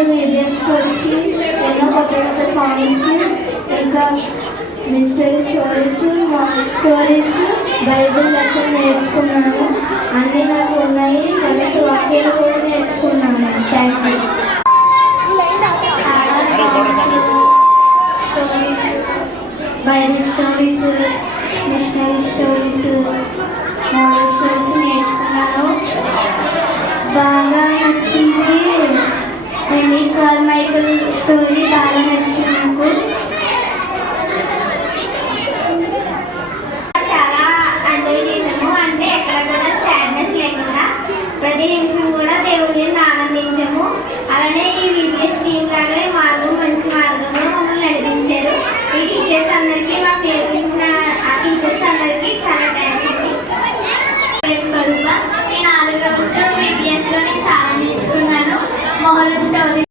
ముందు ఈవెంట్స్ గురించి ఎన్నో కొత్త కొత్త సాంగ్స్, ఇంకా మిస్టరీ స్టోరీస్ బైబిల్ లెసన్ నేర్చుకున్నాను. అన్నీ నాకు ఉన్నాయి. కాబట్టి వాక్యాలు కూడా నేర్చుకున్నాను. Thank you. చాలా songs, stories, Bible stories, missionary stories, moral stories నేర్చుకున్నాను. బాగా నచ్చింది మైకల్ స్టోరీ, బాగా నచ్చింది నాకు. చాలా ఎంజాయ్ చేసాము. అంటే ఎక్కడ కూడా సాడ్నెస్ లేకుండా ప్రతి నిమిషం కూడా దేవుడిని ఆనందించాము. అలానే ఈ వీడియోస్ టీమ్ లాగా